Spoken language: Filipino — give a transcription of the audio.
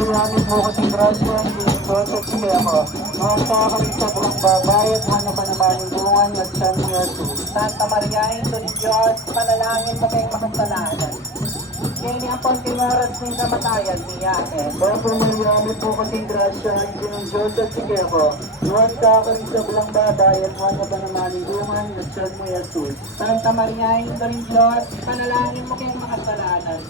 marami po kasing grasya, dito sa Chico. Mga kakalit sa bulang babayat, ano pa naman yung bungan at San Jesus. Santa Maria, ito ni Diyos, panalangin mo kayong makasalanan. Kaya ni Apon Timoras ng kamatayan niya. Opo, marami po kasing grasya, ng Diyos at Chico. Mga kakalit sa bulang babayat, ano pa naman yung bungan at San Jesus. Santa Maria, ito ni Diyos, panalangin mo kayong makasalanan.